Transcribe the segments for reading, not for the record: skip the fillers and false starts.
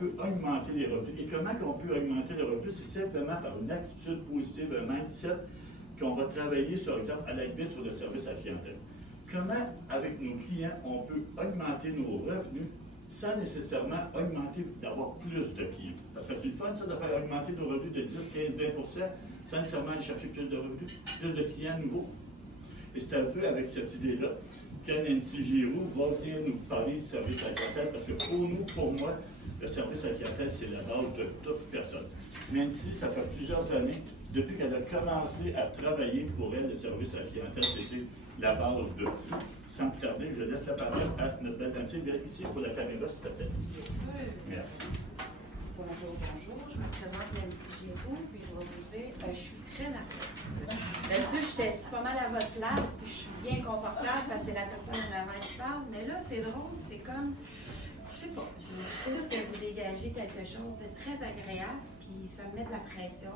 peut augmenter les revenus. Et comment on peut augmenter les revenus? C'est simplement par une attitude positive, un mindset qu'on va travailler, sur exemple, à la limite sur le service à la clientèle. Comment, avec nos clients, on peut augmenter nos revenus sans nécessairement augmenter, d'avoir plus de clients? Parce que c'est le fun, ça, de faire augmenter nos revenus de 10, 15, 20 sans nécessairement aller chercher plus de revenus, plus de clients nouveaux. Et c'est un peu avec cette idée-là que Nancy Giroux va venir nous parler du service à la clientèle, parce que pour nous, pour moi, le service à la clientèle, c'est la base de toute personne. Nancy, ça fait plusieurs années, depuis qu'elle a commencé à travailler pour elle, le service à la clientèle, c'était la base de tout. Sans plus tarder, je laisse la parole à notre belle Nancy. Viens ici pour la caméra, s'il te plaît. Merci. Bonjour, je me présente Nancy Giroux, puis je vais vous dire, je suis très nerveuse. D'habitude, je suis assise pas mal à votre place, puis je suis bien confortable parce que c'est la personne en avant qui parle, mais là, c'est drôle, c'est comme, je sais pas, je trouve que vous dégagez quelque chose de très agréable, puis ça me met de la pression,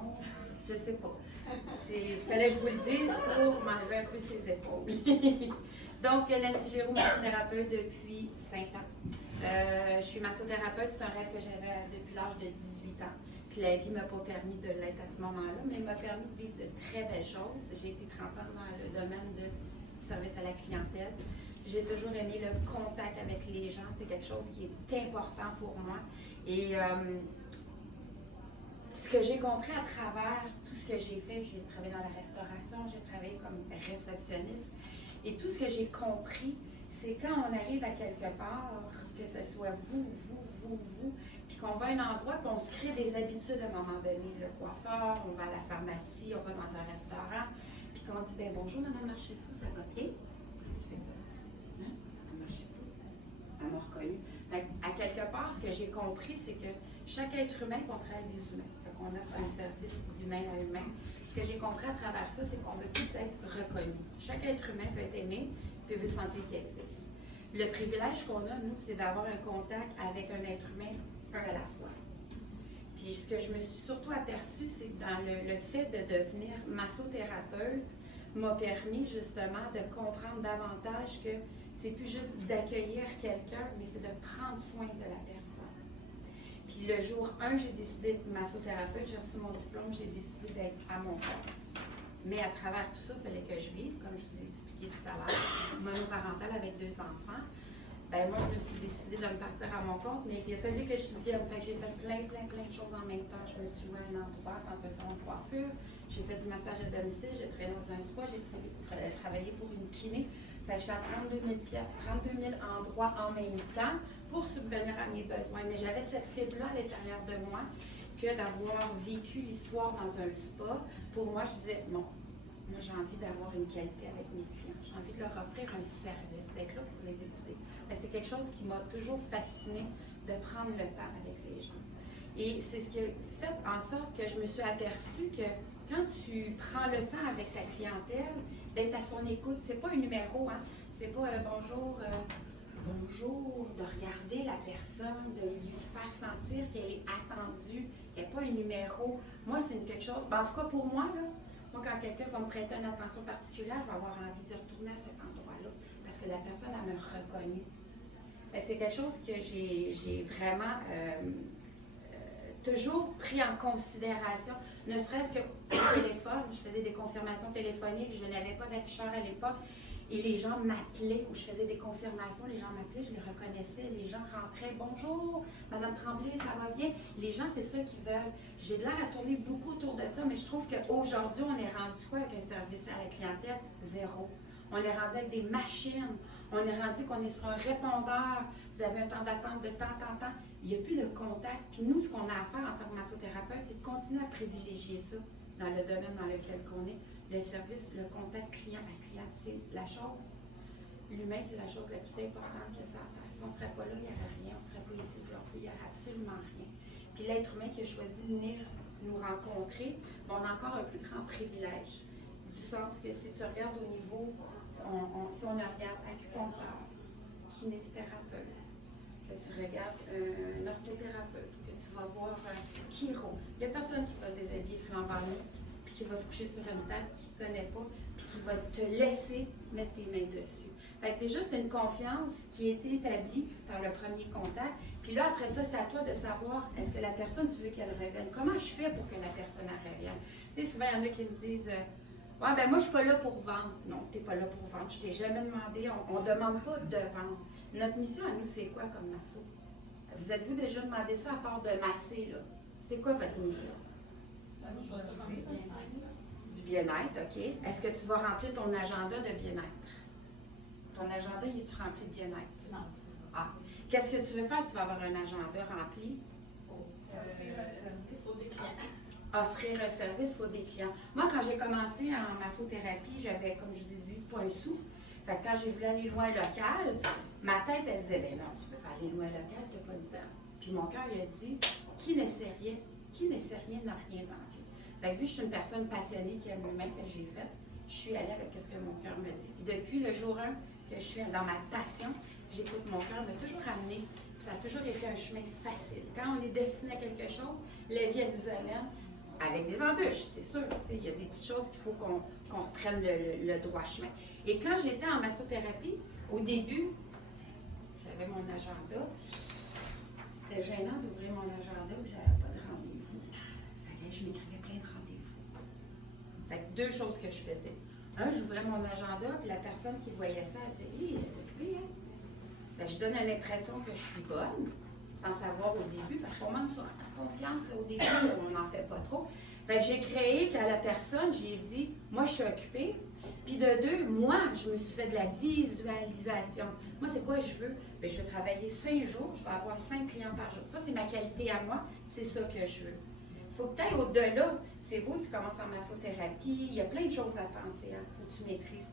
je sais pas. Il fallait que je vous le dise pour m'enlever un peu ses épaules. Donc, Nancy Giroux, massothérapeute depuis 5 ans. Je suis massothérapeute, c'est un rêve que j'avais depuis l'âge de 18 ans. Puis la vie ne m'a pas permis de l'être à ce moment-là, mais il m'a permis de vivre de très belles choses. J'ai été 30 ans dans le domaine de service à la clientèle. J'ai toujours aimé le contact avec les gens. C'est quelque chose qui est important pour moi. Et ce que j'ai compris à travers tout ce que j'ai fait, j'ai travaillé dans la restauration, j'ai travaillé comme réceptionniste. Et tout ce que j'ai compris, c'est quand on arrive à quelque part, que ce soit vous, puis qu'on va à un endroit, puis on se crée des habitudes à un moment donné. Le coiffeur, on va à la pharmacie, on va dans un restaurant, puis qu'on dit, ben bonjour Madame Marchessault, ça va bien? Tu fais quoi? Hein? Madame Marchessault? Elle m'a reconnue. À quelque part, ce que j'ai compris, c'est que chaque être humain comprend des humains. On offre un service d'humain à humain. Ce que j'ai compris à travers ça, c'est qu'on veut tous être reconnus. Chaque être humain veut être aimé, puis veut sentir qu'il existe. Le privilège qu'on a, nous, c'est d'avoir un contact avec un être humain, un à la fois. Puis ce que je me suis surtout aperçue, c'est que dans le fait de devenir massothérapeute, m'a permis justement de comprendre davantage que c'est plus juste d'accueillir quelqu'un, mais c'est de prendre soin de la personne. Puis le jour 1, j'ai décidé d'être massothérapeute, j'ai reçu mon diplôme, j'ai décidé d'être à mon compte. Mais à travers tout ça, il fallait que je vive, comme je vous ai expliqué tout à l'heure, monoparentale avec 2 enfants. Ben, moi, je me suis décidée de me partir à mon compte, mais il a fallu que je souvienne. Fait que j'ai fait plein de choses en même temps. Je me suis louée à un endroit, dans un salon de coiffure. J'ai fait du massage à domicile, j'ai travaillé dans un spa, j'ai travaillé pour une kiné. Fait que j'étais à 32 000 endroits en même temps pour subvenir à mes besoins. Mais j'avais cette fibre-là à l'intérieur de moi que d'avoir vécu l'histoire dans un spa. Pour moi, je disais, non, moi j'ai envie d'avoir une qualité avec mes clients. J'ai envie de leur offrir un service, d'être là pour les écouter. C'est quelque chose qui m'a toujours fascinée, de prendre le temps avec les gens. Et c'est ce qui a fait en sorte que je me suis aperçue que quand tu prends le temps avec ta clientèle, d'être à son écoute, c'est pas un numéro, hein? C'est pas bonjour, de regarder la personne, de lui faire sentir qu'elle est attendue, qu'elle n'est pas un numéro. Moi, c'est quelque chose, en tout cas pour moi, là, moi, quand quelqu'un va me prêter une attention particulière, je vais avoir envie d'y retourner à cet endroit-là, parce que la personne, elle me reconnu. C'est quelque chose que j'ai vraiment toujours pris en considération, ne serait-ce que au téléphone. Je faisais des confirmations téléphoniques, je n'avais pas d'afficheur à l'époque, et les gens m'appelaient, ou je faisais des confirmations, les gens m'appelaient, je les reconnaissais, les gens rentraient, bonjour, Madame Tremblay, ça va bien? Les gens, c'est ça qu'ils veulent. J'ai de l'air à tourner beaucoup autour de ça, mais je trouve qu'aujourd'hui, on est rendu quoi avec un service à la clientèle? Zéro. On est rendu avec des machines. On est rendu qu'on est sur un répondeur. Vous avez un temps d'attente de tant. Il n'y a plus de contact. Puis nous, ce qu'on a à faire en tant que massothérapeute, c'est de continuer à privilégier ça dans le domaine dans lequel on est. Le service, le contact client à client, c'est la chose. L'humain, c'est la chose la plus importante que ça a à faire. Si on ne serait pas là, il n'y aurait rien. On ne serait pas ici aujourd'hui, il n'y aurait absolument rien. Puis l'être humain qui a choisi de venir nous rencontrer, on a encore un plus grand privilège. Du sens que si tu regardes au niveau, si on regarde acupuncteur, kinésithérapeute, que tu regardes un orthothérapeute, que tu vas voir chiro, il n'y a personne qui va se déshabiller flambant nu, puis qui va se coucher sur une table qu'il ne connaît pas, puis qui va te laisser mettre tes mains dessus. Fait que déjà, c'est une confiance qui a été établie par le premier contact. Puis là, après ça, c'est à toi de savoir, est-ce que la personne, tu veux qu'elle revienne? Comment je fais pour que la personne elle revienne? Tu sais, souvent, il y en a qui me disent, ouais, ben moi, je suis pas là pour vendre. Non, tu n'es pas là pour vendre. Je t'ai jamais demandé, on ne demande pas de vendre. Notre mission à nous, c'est quoi comme masso? Vous êtes-vous déjà demandé ça à part de masser, là? C'est quoi votre mission? Du bien-être, OK. Est-ce que tu vas remplir ton agenda de bien-être? Ton agenda, il est-tu rempli de bien-être? Non. Ah. Qu'est-ce que tu veux faire? Tu vas avoir un agenda rempli? Faut des clients. Offrir un service, il faut des clients. Moi, quand j'ai commencé en massothérapie, j'avais, comme je vous ai dit, pas un sou. Fait que quand j'ai voulu aller loin local, ma tête, elle disait, ben non, tu peux pas aller loin local, tu n'as pas de scène. Puis mon cœur, il a dit, qui n'essaie rien n'a rien dans la vie. Fait que vu que je suis une personne passionnée qui aime l'humain que j'ai fait, je suis allée avec ce que mon cœur me dit. Puis depuis le jour 1 que je suis dans ma passion, j'écoute mon cœur, m'a toujours amené. Ça a toujours été un chemin facile. Quand on est destiné à quelque chose, la vie, elle nous amène avec des embûches, c'est sûr. Il y a des petites choses qu'il faut qu'on reprenne le droit chemin. Et quand j'étais en massothérapie, au début, j'avais mon agenda. C'était gênant d'ouvrir mon agenda, puis j'avais pas de rendez-vous. Fait que je m'écrivais plein de rendez-vous. Fait que deux choses que je faisais. Un, j'ouvrais mon agenda, puis la personne qui voyait ça, elle disait, hé, elle est occupée, hein? Fait que je donne l'impression que je suis bonne, sans savoir au début, parce qu'on manque sur confiance là, au début, on n'en fait pas trop. Fait que j'ai créé qu'à la personne, j'ai dit, moi, je suis occupée. Puis de deux, moi, je me suis fait de la visualisation. Moi, c'est quoi je veux? Bien, je veux travailler 5 jours, je vais avoir 5 clients par jour. Ça, c'est ma qualité à moi, c'est ça que je veux. Il faut que tu ailles au-delà. C'est beau, tu commences en massothérapie, il y a plein de choses à penser. Il faut que tu maîtrises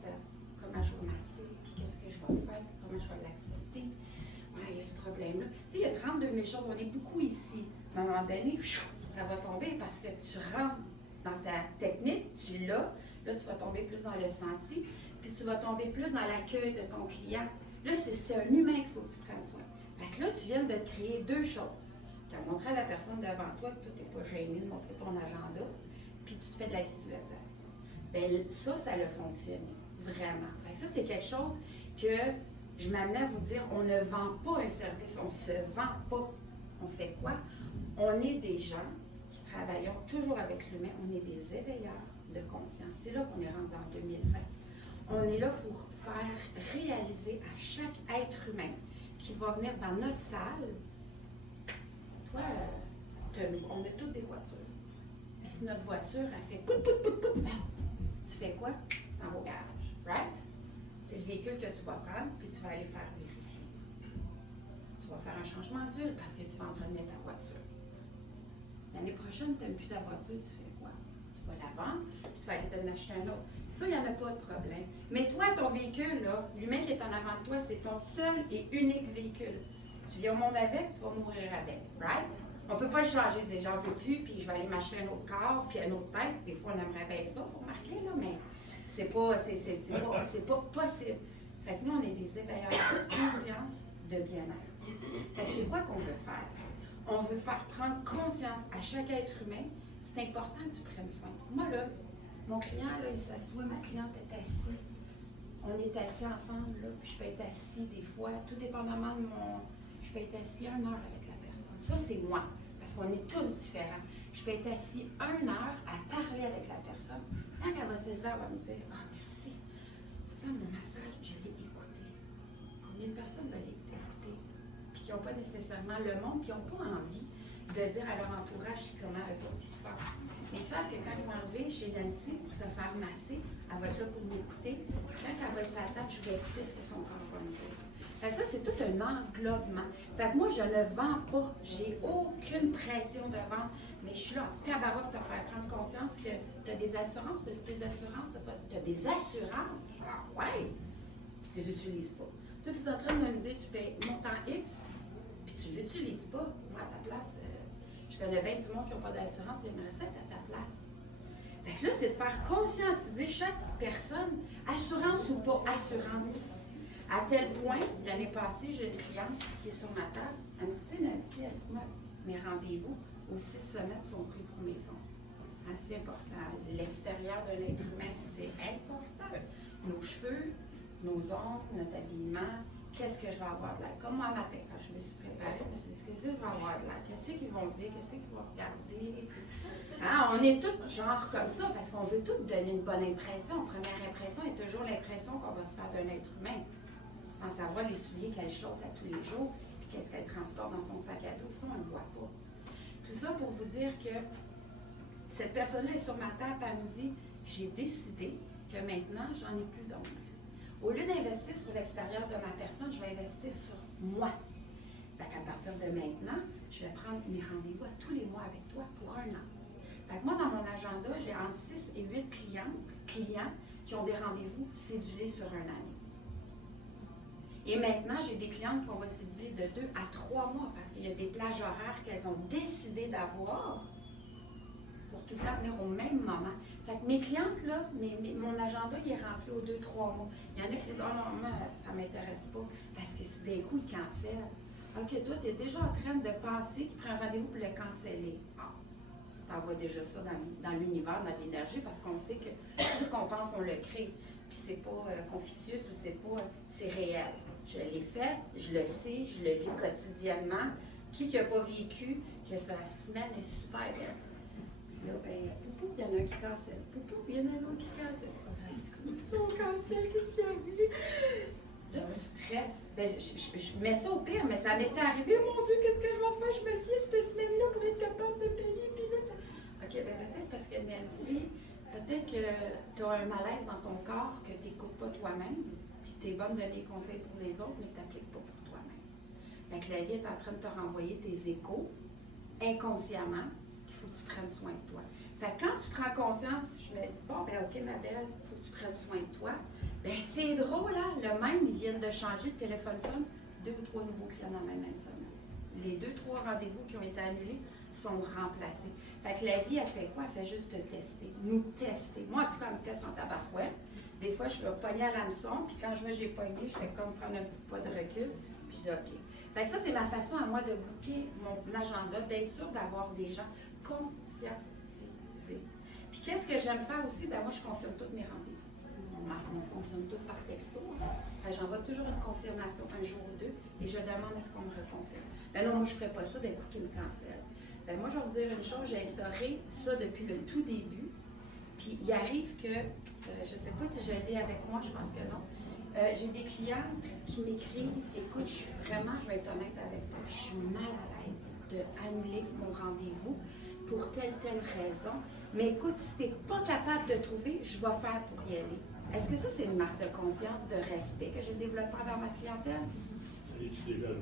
comment je vais masser, puis qu'est-ce que je vais faire, puis comment je vais l'accepter. Ouais, il y a ce problème-là. Tu sais, il y a 32 000 choses, on est beaucoup ici. À un moment donné, ça va tomber parce que tu rentres dans ta technique, tu l'as. Là, tu vas tomber plus dans le senti, puis tu vas tomber plus dans l'accueil de ton client. Là, c'est un humain qu'il faut que tu prennes soin. Fait que là, tu viens de te créer deux choses. Tu as montré à la personne devant toi que toi, tu n'es pas gêné de montrer ton agenda, puis tu te fais de la visualisation. Bien, ça a fonctionné. Vraiment. Fait que ça, c'est quelque chose que je m'amenais à vous dire, on ne vend pas un service, on ne se vend pas. On fait quoi? On est des gens qui travaillons toujours avec l'humain, on est des éveilleurs de conscience. C'est là qu'on est rendu en 2020. On est là pour faire réaliser à chaque être humain qui va venir dans notre salle, toi, on a toutes des voitures. Puis si notre voiture, elle fait pout, pout, pout, pout, tu fais quoi? T'en vas au garage, right? C'est le véhicule que tu vas prendre, puis tu vas aller faire vérifier. Tu vas faire un changement d'huile parce que tu vas entretenir ta voiture. L'année prochaine, tu n'aimes plus ta voiture, tu fais quoi? Tu vas la vendre, puis tu vas aller t'en acheter un autre. Ça, il n'y en a pas de problème. Mais toi, ton véhicule, là, l'humain qui est en avant de toi, c'est ton seul et unique véhicule. Tu viens au monde avec, tu vas mourir avec, right? On ne peut pas le changer, dire j'en veux plus, puis je vais aller m'acheter un autre corps, puis un autre tête. Des fois, on aimerait bien ça, pour marquer, là, mais c'est pas possible. Fait que nous, on est des éveilleurs de conscience, de bien-être. Fait que c'est quoi qu'on veut faire? On veut faire prendre conscience à chaque être humain. C'est important que tu prennes soin. Moi, là, mon client, là, il s'assoit, ma cliente est assise. On est assis ensemble, là, puis je peux être assis des fois, tout dépendamment de mon... Je peux être assis 1 heure avec la personne. Ça, c'est moi, parce qu'on est tous différents. Je peux être assis 1 heure à parler avec la personne. Quand elle va se lever, elle va me dire « Ah, merci. Ça, mon massage, je l'ai écouté. » Combien de personnes veulent l'écouter? Puis qui n'ont pas nécessairement le monde, puis qui n'ont pas envie de dire à leur entourage comment eux autres ils se sentent. Mais ils savent que quand ils vont arriver chez Nancy pour se faire masser, elle va être là pour m'écouter. Quand elle va être sur la table, je vais écouter ce que son corps va me dire. Fait que ça, c'est tout un englobement. Fait que moi, je ne vends pas. J'ai aucune pression de vente. Mais je suis là en tabarouette pour te faire prendre conscience que tu as des assurances, tu as des assurances. Ah ouais! Puis tu les utilises pas. Toi, tu es en train de me dire, tu payes montant X, puis tu ne l'utilises pas. Moi, à ta place, je connais bien du monde qui n'ont pas d'assurance, mais j'aimerais ça être à ta place. Fait que là, c'est de faire conscientiser chaque personne, assurance ou pas assurance. À tel point, l'année passée, j'ai une cliente qui est sur ma table. Elle me dit, Nancy, elle dit, mes rendez-vous aux 6 semaines sont pris pour maison. C'est important. L'extérieur d'un être humain, c'est important. Nos cheveux, nos ongles, notre habillement, qu'est-ce que je vais avoir de l'air. Comme moi, matin, quand je me suis préparée, je me suis dit, qu'est-ce que je vais avoir de l'air? Qu'est-ce qu'ils vont dire? Qu'est-ce qu'ils vont regarder? Hein, on est tous genre comme ça parce qu'on veut tous donner une bonne impression. Première impression est toujours l'impression qu'on va se faire d'un être humain, sans savoir les souliers qu'elle chose à tous les jours, qu'est-ce qu'elle transporte dans son sac à dos. Ça, on ne le voit pas. Tout ça pour vous dire que cette personne-là est sur ma table, elle me dit, j'ai décidé que maintenant, j'en ai plus d'ongles. Au lieu d'investir sur l'extérieur de ma personne, je vais investir sur moi. Fait qu'à partir de maintenant, je vais prendre mes rendez-vous à tous les mois avec toi pour 1 an. Fait que moi, dans mon agenda, j'ai entre 6 et 8 clients qui ont des rendez-vous cédulés sur 1 année. Et maintenant, j'ai des clientes qu'on va céduler de 2 à 3 mois parce qu'il y a des plages horaires qu'elles ont décidé d'avoir pour tout le temps venir au même moment. Fait que mes clientes, là, mon agenda, il est rempli aux 2-3 mois. Il y en a qui disent, oh non, moi, ça ne m'intéresse pas parce que si d'un coup, ils cancellent. OK, toi, tu es déjà en train de penser qu'il prend un rendez-vous pour le canceller. Ah, tu envoies déjà ça dans l'univers, dans l'énergie, parce qu'on sait que tout ce qu'on pense, on le crée. Puis c'est pas Confucius ou c'est réel. Je l'ai fait, je le sais, je le vis quotidiennement. Qui n'a pas vécu que sa semaine est super belle? Là, ben, poupou, il y en a un qui cancelle. Poupou, il y en a un autre qui cancelle. C'est comme ça, on cancelle, qu'est-ce qui arrive? Là, tu stresses. Ben, je mets ça au pire, mais ça m'était arrivé. Oh mon Dieu, qu'est-ce que je vais faire? Je me suis dit cette semaine-là pour être capable de payer. Puis là, ça... OK, ben peut-être parce que Nancy, peut-être que tu as un malaise dans ton corps que tu n'écoutes pas toi-même. Puis tu es bonne de donner des conseils pour les autres, mais tu n'appliques pas pour toi-même. Fait que la vie est en train de te renvoyer tes échos inconsciemment. Il faut que tu prennes soin de toi. Fait que quand tu prends conscience, je me dis, bon, ben OK, ma belle, il faut que tu prennes soin de toi. Ben c'est drôle, hein? Le même, ils viennent de changer, le téléphone sonne, 2 ou 3 nouveaux clients dans la même semaine. Les 2-3 rendez-vous qui ont été annulés sont remplacés. Fait que la vie, elle fait quoi? Elle fait juste te tester, nous tester. Moi, en tout cas, elle me teste en tabarouette. Des fois, je vais pogner à l'hameçon, puis quand je vois que j'ai pogné, je fais comme prendre un petit pas de recul, puis je dis OK. Fait que ça, c'est ma façon à moi de booker mon agenda, d'être sûre d'avoir des gens conscientisés. Puis qu'est-ce que j'aime faire aussi? Ben moi, je confirme tous mes rendez-vous. On fonctionne tous par texto. J'envoie toujours une confirmation un jour ou 2 et je demande à ce qu'on me reconfirme. Ben non, moi, je ne ferais pas ça d'un coup qu'ils me cancellent. Ben moi, je vais vous dire une chose, j'ai instauré ça depuis le tout début. Puis il arrive que, je ne sais pas si je l'ai avec moi, je pense que non. J'ai des clientes qui m'écrivent, écoute, je vais être honnête avec toi, je suis mal à l'aise d'annuler mon rendez-vous pour telle raison. Mais écoute, si tu n'es pas capable de trouver, je vais faire pour y aller. Est-ce que ça, c'est une marque de confiance, de respect que j'ai développé envers ma clientèle?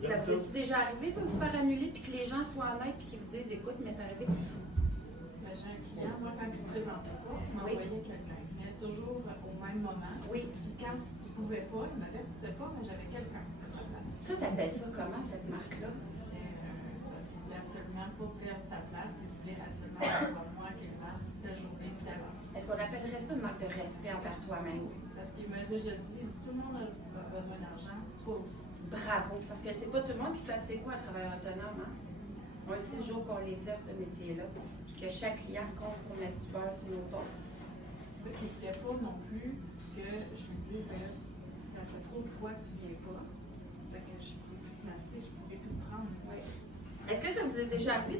Ça vous est-tu déjà arrivé de vous faire annuler puis que les gens soient honnêtes puis qu'ils vous disent, écoute, il m'est arrivé? Ben, j'ai un client, moi, quand il ne se présentait pas, il m'envoyait quelqu'un. Il venait toujours au même moment. Oui. Puis quand il ne pouvait pas, il m'avait dit, tu sais pas, mais j'avais quelqu'un à sa place. Ça, t'appelles ça comment, cette marque-là? C'est parce qu'il voulait absolument pas perdre sa place. Il voulait absolument que ce soit moi qui le fasse telle journée, telle heure. Est-ce qu'on appellerait ça une marque de respect envers toi-même? Parce qu'il m'a déjà dit, tout le monde a besoin d'argent, toi aussi. Bravo, parce que c'est pas tout le monde qui sait c'est quoi un travailleur autonome, hein? Moi, c'est le jour qu'on l'exerce ce métier-là, puis que chaque client compte pour mettre du beurre sur nos toasts. Puis il ne pas non plus que je lui dise, ben là, ça fait trop de fois que tu ne viens pas, fait que je ne pourrais plus te masser, je ne pourrais plus te prendre. Oui. Est-ce que ça vous est déjà arrivé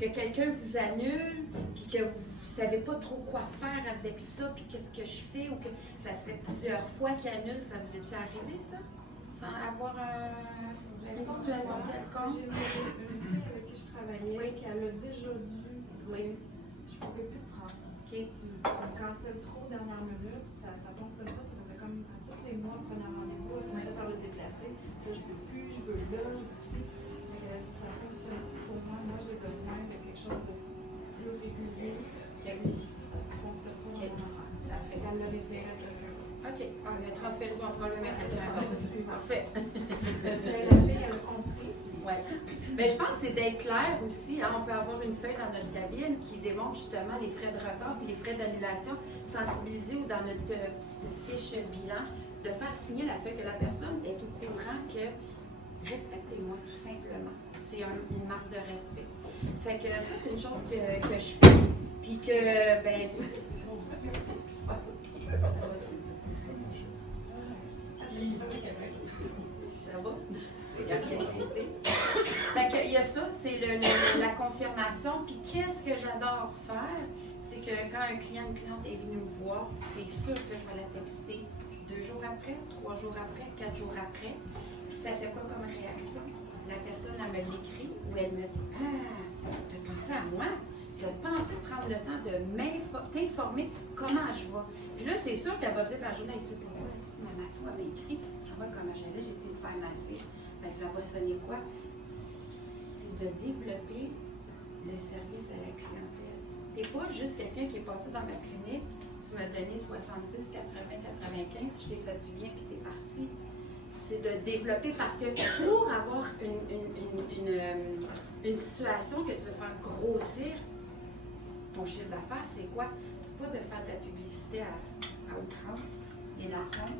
que quelqu'un vous annule, puis que vous ne savez pas trop quoi faire avec ça, puis qu'est-ce que je fais, ou que ça fait plusieurs fois qu'il annule, ça vous est-tu arrivé, ça? Sans avoir une situation quelconque? J'ai une fille avec qui je travaillais, qui elle a déjà dû dire, je ne pourrais plus te prendre. Okay. Tu me cancelles trop dernière minute, ça ne fonctionne pas, ça faisait comme à tous les mois, prenez un rendez-vous, elle commençait par le déplacer. Là, je ne veux plus, je veux là, je veux ci. Ça fonctionne pour moi. Moi, j'ai besoin de quelque chose de plus régulier. Ça ne fonctionne pas dans mon horaire. Parfait. Elle l'a référé à quelqu'un. OK. Transférez son problème à quelqu'un d'autre. Parfait. La fille, elle a compris. Oui. Mais je pense que c'est d'être clair aussi. Hein? On peut avoir une feuille dans notre cabine qui démontre justement les frais de retard et les frais d'annulation, sensibiliser ou dans notre petite fiche bilan, de faire signer la feuille que la personne est au courant que respectez-moi tout simplement. C'est une marque de respect. Fait que ça, c'est une chose que je fais. Puis que, ben, Ça va? Il y a rien écrit. Fait que, il y a ça, c'est la confirmation. Puis qu'est-ce que j'adore faire? C'est que quand un client, une cliente est venu me voir, c'est sûr que je vais la texter 2 jours après, 3 jours après, 4 jours après. Puis ça fait quoi comme réaction? La personne, elle me l'écrit ou elle me dit « Ah, tu as pensé à moi? Tu as pensé prendre le temps de t'informer comment je vais? » Puis là, c'est sûr qu'elle va dire la journée, elle dit « Pourquoi si ma masso m'écrit, ça va comment j'allais, j'ai été me faire masser. » Ben, ça va sonner quoi? C'est de développer le service à la clientèle. Tu n'es pas juste quelqu'un qui est passé dans ma clinique, tu m'as donné 70, 80, 95, je t'ai fait du bien puis tu es parti. C'est de développer parce que pour avoir une situation que tu veux faire grossir ton chiffre d'affaires, c'est quoi? C'est pas de faire de la publicité à outrance, les latons,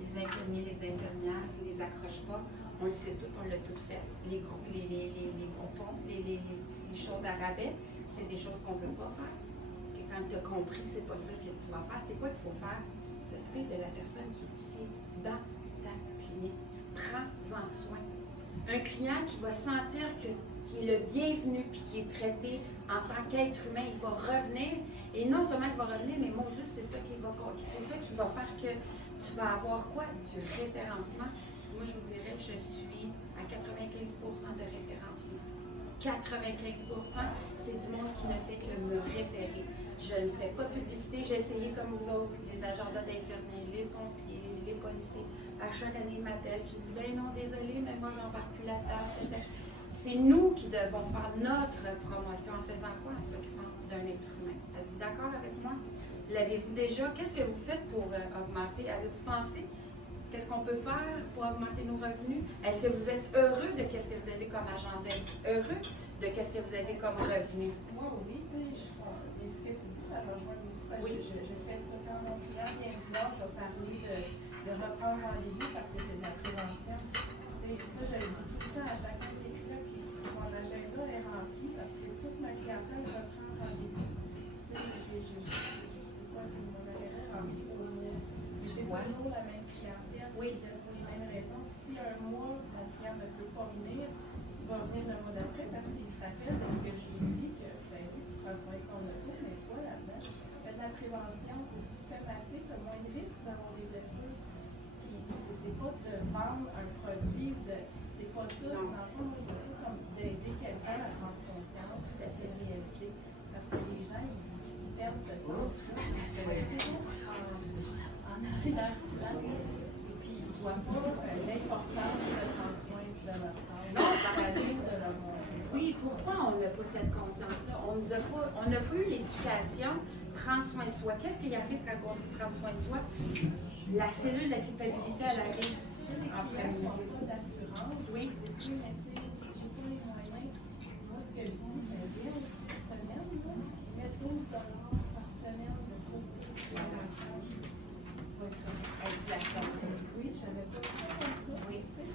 les infirmiers, les infirmières, ils les accrochent pas. On le sait tout, on l'a tout fait. Les groupons, les petites choses à rabais, c'est des choses qu'on ne veut pas faire. Que quand tu as compris que c'est pas ça que tu vas faire, c'est quoi qu'il faut faire? S'occuper de la personne qui est ici, dans ta clinique. Prends-en soin. Un client qui va sentir qu'il est le bienvenu puis qui est traité en tant qu'être humain, il va revenir. Et non seulement il va revenir, mais mon Dieu, c'est ça qui va faire que tu vas avoir quoi? Du référencement. Moi, je vous dirais que je suis à 95% de référencement. 95%, c'est du monde qui ne fait que me référer. Je ne fais pas de publicité. J'ai essayé comme vous autres, les agendas d'infirmiers, les pompiers, les policiers. À chaque année, ils m'appellent. Je dis, ben non, désolé, mais moi, j'embarque plus la table. C'est nous qui devons faire notre promotion en faisant quoi? En s'occupant d'un être humain. Êtes-vous d'accord avec moi? L'avez-vous déjà? Qu'est-ce que vous faites pour augmenter? Avez-vous pensé? Qu'est-ce qu'on peut faire pour augmenter nos revenus? Est-ce que vous êtes heureux de ce que vous avez comme agenda? Heureux de ce que vous avez comme revenu? Moi, oui, tu sais, ce que tu dis, ça rejoint beaucoup. Oui. Je fais ça quand mon client vient me voir, je vais parler de reprendre rendez-vous parce que c'est de la prévention. Tu sais, ça, je le dis tout le temps à chacun des clients, puis mon agenda est rempli parce que toute ma clientèle reprend rendez-vous. Tu sais, je sais pas si mon agenda est rempli au mois. C'est toujours la même clientèle, Oui. qui vient pour les mêmes raisons. Puis si un mois, la cliente ne peut pas venir, il va venir le mois d'après parce qu'il se rappelle de ce que je lui ai dit, que ben oui, tu prends soin de ton auto, mais toi là-dedans, fais de la prévention, si tu te fais passer, tu as moins de risques d'avoir des blessures. Puis c'est pas de vendre un produit, c'est pas ça. Dans le fond, moi, je vois ça comme d'aider quelqu'un à prendre conscience tout à fait de réalité. Parce que les gens, ils perdent ce sens-là. En arrière-plan. Et puis, ils voient pas l'importance de prendre soin de leur corps. Non, par la vie de leur monde. Oui, pourquoi on n'a pas cette conscience-là? On n'a pas eu l'éducation, prendre soin de soi. Qu'est-ce qui arrive quand on dit prendre soin de soi? La cellule de la culpabilité, elle arrive en premier. Qui n'ont pas d'assurance. Oui. Mais tu sais, j'ai pas les moyens. Moi, ce que je dis, c'est bien, semaine, là, puis mets 12 $ par semaine de côté. Tu vas être correct. Exactement. Oui, j'avais pas fait comme ça. Oui. Tu sais,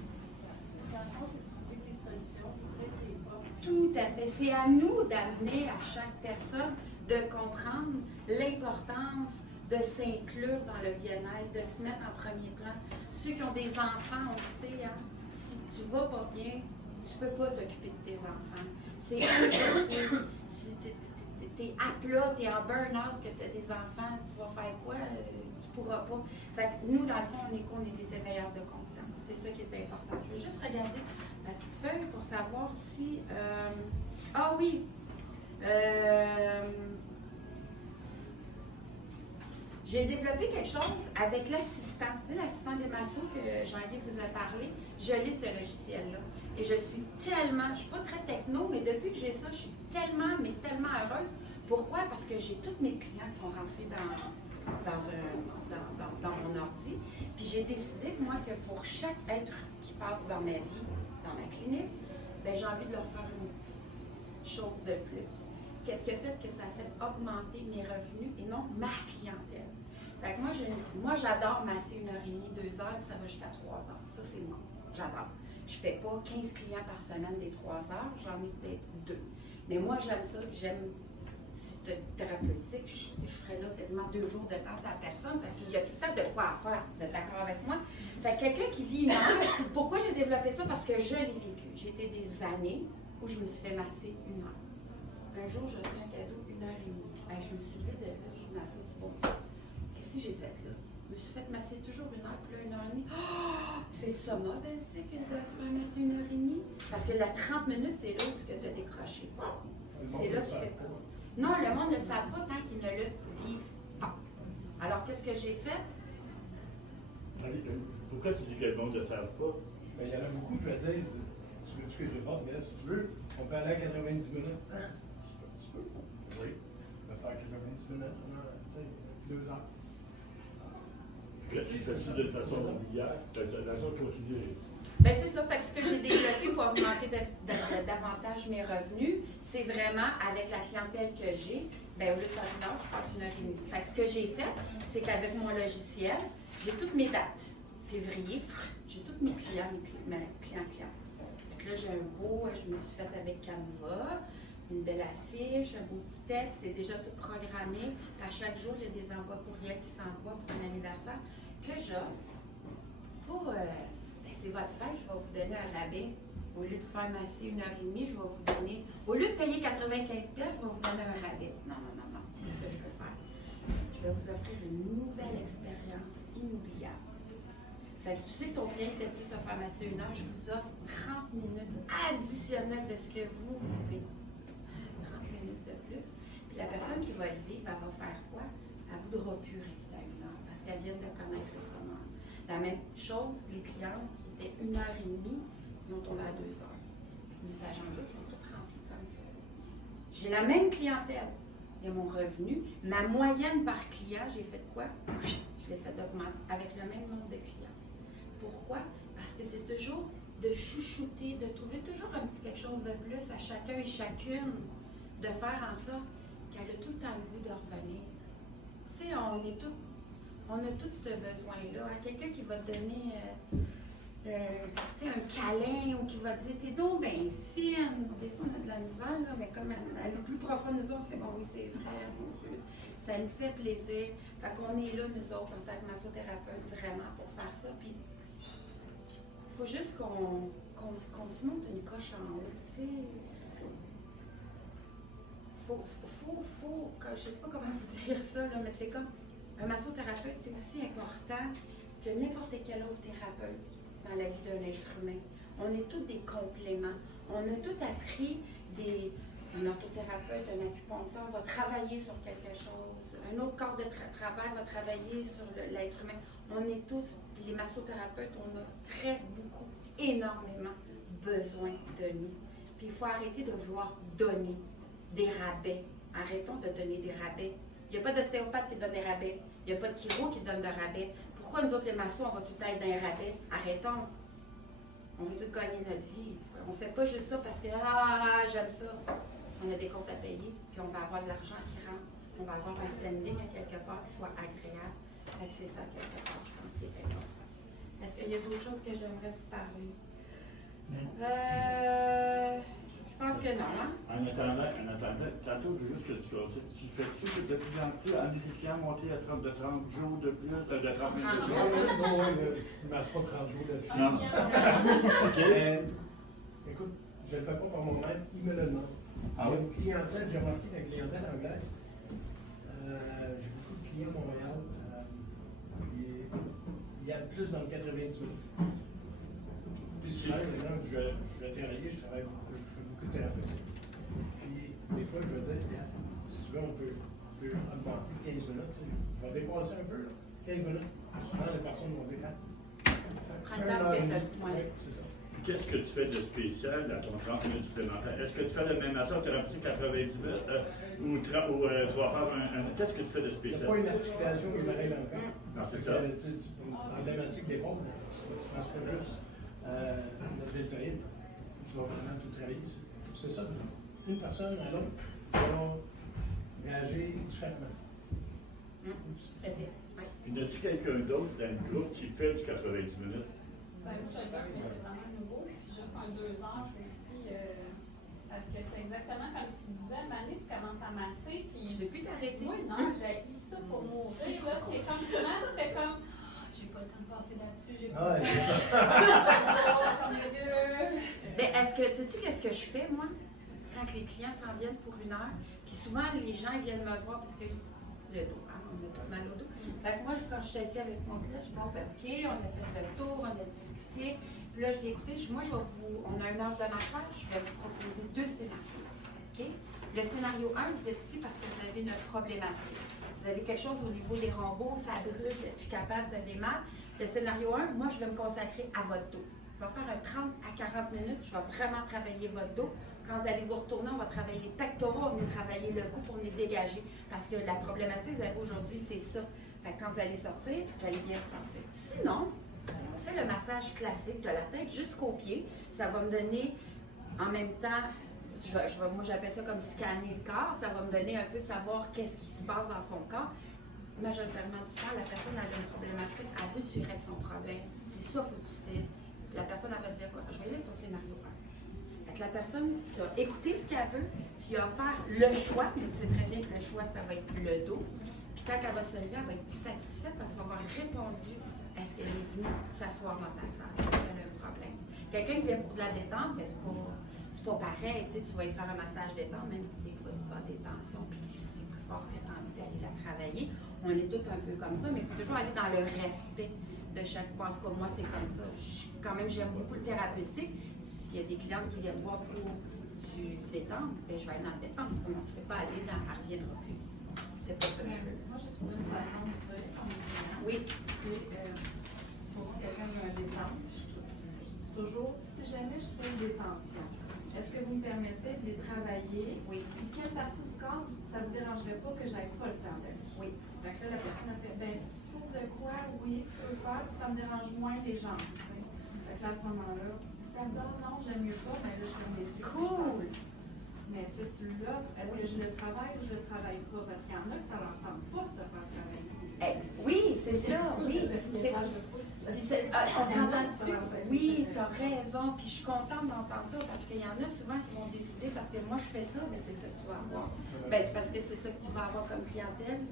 dans le fond, c'est de trouver des solutions, ouvrir des portes. Tout à fait. C'est à nous d'amener à chaque personne de comprendre l'importance de s'inclure dans le bien-être, de se mettre en premier plan. Ceux qui ont des enfants, on le sait, hein, si tu vas pas bien, tu peux pas t'occuper de tes enfants. C'est impossible. Si tu es à plat, tu es en burn-out, que tu as des enfants, tu vas faire quoi? Tu pourras pas. Fait que nous, dans le fond, on est des éveilleurs de conscience. C'est ça qui est important. Je vais juste regarder ma petite feuille pour savoir si... Ah oui! J'ai développé quelque chose avec l'assistant. L'assistant des massos que Jean-Guy vous a parlé, je lis ce logiciel-là. Et je suis tellement, je ne suis pas très techno, mais depuis que j'ai ça, je suis tellement, mais tellement heureuse. Pourquoi? Parce que j'ai tous mes clients qui sont rentrés dans mon ordi. Puis j'ai décidé, moi, que pour chaque être qui passe dans ma vie, dans ma clinique, ben, j'ai envie de leur faire une petite chose de plus. Qu'est-ce qui a fait que ça a fait augmenter mes revenus et non ma clientèle? Fait que moi, j'adore masser 1h30, 2 heures, puis ça va jusqu'à 3 heures. Ça, c'est moi. J'adore. Je ne fais pas 15 clients par semaine des 3 heures, j'en ai peut-être 2. Mais moi, j'aime ça, j'aime thérapeutique, je ferais là quasiment 2 jours de temps à la personne parce qu'il y a tout ça de quoi à faire. Vous êtes d'accord avec moi? Fait que quelqu'un qui vit une heure, pourquoi j'ai développé ça? Parce que je l'ai vécu. J'ai été des années où je me suis fait masser 1 heure. Un jour, j'ai reçu un cadeau 1h30. Ben, je me suis levée de là, je m'assois du bon. Qu'est-ce que j'ai fait là? Je me suis fait masser toujours 1 heure, puis là 1h30. Oh! C'est le summum, ben, c'est que de se faire masser 1h30. Parce que la 30 minutes, c'est là où tu as décroché. C'est là que tu fais quoi? Non, le monde ne le savent pas tant qu'ils ne le vivent pas. Alors, qu'est-ce que j'ai fait? Pourquoi tu dis que le monde ne le savent pas? Ben, il y en a beaucoup, je vais dire, tu veux que je parle, mais si tu veux, on peut aller à 90 minutes. Ah, tu peux. Oui. On va faire 90 minutes, peut-être 2 heures. Que tu fais ça d'une façon régulière, tu as raison de continuer. Bien, c'est ça. Fait que ce que j'ai développé pour augmenter davantage mes revenus, c'est vraiment avec la clientèle que j'ai. Bien, au lieu de faire 1 heure, je passe 1h30. Fait que ce que j'ai fait, c'est qu'avec mon logiciel, j'ai toutes mes dates. Février, j'ai tous mes clients. Fait que là, j'ai un beau, je me suis faite avec Canva, une belle affiche, un beau petit texte, c'est déjà tout programmé. À chaque jour, il y a des envois courriels qui s'envoient pour un anniversaire que j'offre pour. Ben, c'est votre fête, je vais vous donner un rabais. Au lieu de faire masser 1h30, je vais vous donner. Au lieu de payer 95$, je vais vous donner un rabais. Non, c'est pas ça que je veux faire. Je vais vous offrir une nouvelle expérience inoubliable. Fait que tu sais que ton client était dû se faire masser 1 heure, je vous offre 30 minutes additionnelles de ce que vous vivez. 30 minutes de plus. Puis la personne qui va le vivre, elle va faire quoi? Elle ne voudra plus rester à 1 heure parce qu'elle vient de connaître le sommeil. La même chose, les clients qui étaient 1h30, ils ont tombé à 2 heures. Les agendas sont tous remplis comme ça. J'ai la même clientèle. Il y a mon revenu. Ma moyenne par client, j'ai fait quoi? Je l'ai fait d'augmenter avec le même nombre de clients. Pourquoi? Parce que c'est toujours de chouchouter, de trouver toujours un petit quelque chose de plus à chacun et chacune, de faire en sorte qu'elle a tout le temps le goût de revenir. Tu sais, on a tout ce besoin-là. Quelqu'un qui va te donner un câlin ou qui va te dire « t'es donc bien fine ». Des fois, on a de la misère, là, mais comme elle est plus profonde, nous autres, on fait « bon oui, c'est vrai, mon Dieu ». Ça nous fait plaisir. Fait qu'on est là, nous autres, en tant que massothérapeute, vraiment pour faire ça. Puis, il faut juste qu'on se monte une coche en haut, tu sais. Je sais pas comment vous dire ça, là, mais c'est comme un massothérapeute, c'est aussi important que n'importe quel autre thérapeute dans la vie d'un être humain. On est tous des compléments. On a tous appris un orthothérapeute, un acupuncteur va travailler sur quelque chose. Un autre corps de travail va travailler sur l'être humain. On est tous, les massothérapeutes, on a énormément besoin de nous. Puis il faut arrêter de vouloir donner des rabais. Arrêtons de donner des rabais. Il n'y a pas d'ostéopathe qui donne des rabais. Il n'y a pas de chiro qui donne de rabais. Pourquoi nous autres, les massos, on va tout le temps être dans les rabais? Arrêtons. On veut tout gagner notre vie. On ne fait pas juste ça parce que j'aime ça. On a des comptes à payer, puis on va avoir de l'argent qui rentre. On va avoir un standing à quelque part qui soit agréable. C'est ça, quelque part, je pense, qui est important. Est-ce qu'il y a d'autres choses que j'aimerais vous parler? Je pense que non. Hein? En attendant, tantôt, je veux juste que tu continues. Tu fais-tu de plus en plus en clients monter à 30 jours de plus, de 30 minutes? Non, je ne masse pas 30 jours de plus. Non. OK. Écoute, je ne le fais pas par mon maître, il me le demande. J'ai une clientèle, j'ai remarqué la clientèle anglaise. J'ai beaucoup de clients à Montréal. Il y a plus dans le 90 minutes. Puis souvent, maintenant, je vais travailler, je fais beaucoup de thérapie. Puis des fois, je vais dire, si tu veux, on peut augmenter 15 minutes. Tu sais. Je vais dépasser un peu, là, 15 minutes. Souvent, les personnes vont dire, Prends le temps que oui, c'est ça. Qu'est-ce que tu fais de spécial dans ton 30 minutes supplémentaires? Est-ce que tu fais le même massage thérapeutique 90 minutes ou tu vas faire qu'est-ce que tu fais de Il n'y a spécial? pas une articulation que j'arrive encore. Non, c'est ça. En thématique d'épaule, tu ne penses pas juste notre deltoïde. Tu vas vraiment tout travailler. C'est ça. Une personne à l'autre va réagir différemment. Tout à fait. Y a-tu quelqu'un d'autre dans le groupe qui fait du 90 minutes? Ben, moi, je le fais, mais c'est vraiment nouveau. Puis j'offre un 2 heures, je fais aussi, parce que c'est exactement comme tu tu me disais, Mané, tu commences à masser, Tu puis veux plus t'arrêter? moi, non, j'ai ça pour mourir, là. C'est comme, tu fais comme, j'ai pas le temps de passer là-dessus, j'ai Ah, pas ouais, le c'est ça. temps de fermer les yeux. Mais est-ce que, sais-tu qu'est-ce que je fais, moi, quand les clients s'en viennent pour 1 heure? Puis souvent, les gens, ils viennent me voir parce que le dos, hein, on a tout mal au dos. Fait que moi, quand je suis assise avec mon client, je dis, bon, ben, OK, on a fait le tour, on a discuté. Puis là, je dis, écoutez, moi, on a 1 heure de massage, je vais vous proposer 2 scénarios. OK? Le scénario 1, vous êtes ici parce que vous avez une problématique. Vous avez quelque chose au niveau des rombots, ça brûle, vous n'êtes plus capable, vous avez mal. Le scénario 1, moi, je vais me consacrer à votre dos. Je vais faire un 30 à 40 minutes, je vais vraiment travailler votre dos. Quand vous allez vous retourner, on va travailler les pectoraux, on va travailler le cou pour les dégager. Parce que la problématique que vous avez aujourd'hui, c'est ça. Fait que quand vous allez sortir, vous allez bien le sentir. Sinon, on fait le massage classique de la tête jusqu'aux pieds. Ça va me donner, en même temps, moi j'appelle ça comme scanner le corps. Ça va me donner un peu savoir qu'est-ce qui se passe dans son corps. Majoritairement du temps, la personne a une problématique, elle veut que tu règles son problème. C'est ça, faut que tu sais. La personne, elle va te dire quoi? Je vais aller avec ton scénario 1. Fait que la personne, tu as écouté ce qu'elle veut, tu as offert le choix, mais tu sais très bien que le choix, ça va être le dos. Puis quand elle va se lever, elle va être satisfaite parce qu'elle va avoir répondu à ce qu'elle est venue s'asseoir dans ta salle. Elle a un problème. Quelqu'un qui vient pour de la détente, mais c'est pas pareil. Tu sais, tu vas y faire un massage détente, même si des fois tu sens des tensions, puis c'est plus fort que tu as envie d'aller la travailler. On est tous un peu comme ça, mais il faut toujours aller dans le respect de chaque fois. En tout cas, moi, c'est comme ça. Quand même, j'aime beaucoup le thérapeutique. S'il y a des clientes qui viennent voir pour du détente, ben, je vais aller dans le détente. On ne peut pas aller dans « elle reviendra plus ». C'est pas ça que je veux. Moi, j'ai trouvé une façon de dire à mes clients. Oui. Supposons quelqu'un veut un détente. Je dis toujours, si jamais je trouve des tensions, est-ce que vous me permettez de les travailler? Oui. Puis quelle partie du corps, ça ne vous dérangerait pas que j'aille pas le temps d'aller? Oui. Fait que là, la personne a fait, ben, si tu trouves de quoi, oui, tu peux le faire, puis ça me dérange moins les jambes. Tu sais. Fait que là, à ce moment-là, si ça me dit, oh non, j'aime mieux pas, ben là, je ferme les yeux. Cool. Mais tu sais, tu l'offres, est-ce que je le travaille ou je le travaille pas? Parce qu'il y en a que ça leur tente pas de se faire travailler. Oui, c'est ça, oui. On s'entend dessus. Oui, tu as raison. Puis je suis contente d'entendre ça parce qu'il y en a souvent qui vont décider parce que moi je fais ça, mais c'est ça que tu vas avoir. Ben, c'est parce que c'est ça que tu vas avoir comme clientèle.